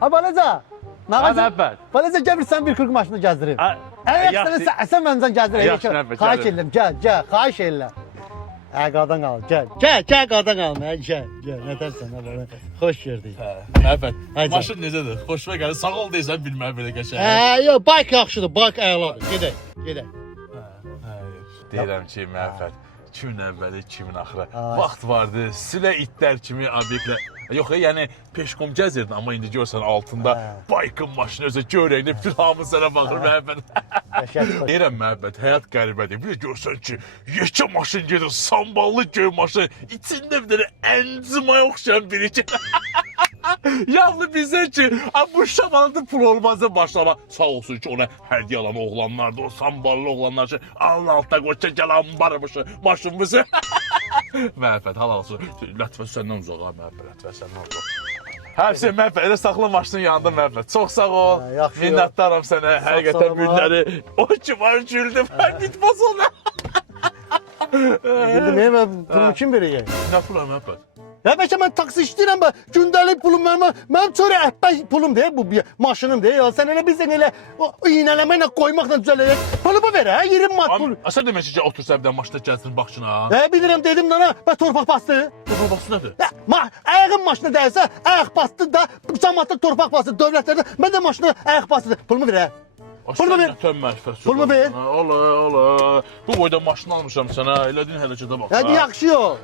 Ha balaca. Məhəbbət. Balaca gəl bir sən bir 40 maşını gəzdirim. Yaxşı. Sən məndən gəzdirə. Yaxşı, Məhəbbət, Xahiş gəl. edirəm, gəl, xahiş edirəm. Qadan qal, gəl, qadan qal, gəl, nə tərsən, nə belə. Xoş gördük. Məhəbbət, Haydi. maşın necədir? Xoşuma gəlir. Sağ ol deyirsən, bilməm belə qəşəng. Yox, bayk yaxşıdır, bayk əladır. Gedək. Deyirəm ki, Məhəbbət, kimin əvvəli, kimin axırı. Vaxt vardı, silə itlər kimi obyektlər. Yox, yəni peşkom gəzirdin, amma indi görsən altında baykın maşını özü görəkdə bütün hamı sənə baxır, Məhəbbət. Deyirəm, Məhəbbət, həyat qəribədir. Bir də görsən ki, yekə maşın gedir, samballı göy maşın, içində bir dənə əncimaya oxşayan biri ki. Yalnız bizə ki, bu şamanında pul olmazsa başlama. Sağ olsun ki, ona hədiyyə alan oğlanlardır, o samballı oğlanlar ki, alın altına qoça gəl ambarmışı, maşınımızı. Məhəbbət, halal olsun. Lətvə səndən uzaq, Məhəbbət, Lətvə səndən uzaq. Həbsi Məhəbbət, elə saxla maşının yanında Məhəbbət. Çox sağ ol, minnətdaram sənə, həqiqətən günləri. O ki var güldüm, mən bitmaz ona. Bildim, mən pulumu kim verəcək? Nə pula Məhəbbət? Ya bəlkə mən taksi işləyirəm, gündəlik pulum mənim çörə əhbək pulum deyil, bu maşınım deyil. Sən elə bizdən elə iynələməklə qoymaqla düzələyək. Pulumu ver, 20 manat pul. Sən demək ki, otursa bir də maşına gəlsin baxçına. Bilirəm, dedim nana, torpaq bastı. Torpaq bastı nədir? Ayağın maşına dəysə, ayaq bastı da, cəmaatda torpaq bastı, dövlətlərdə, mən də maşına ayaq bastı. Pulumu ver, Pulumu ver. Pulumu ver. Ola. Bu boyda maşın almışam sənə, elədin hərəkətə bax. Hadi yaxşı yox.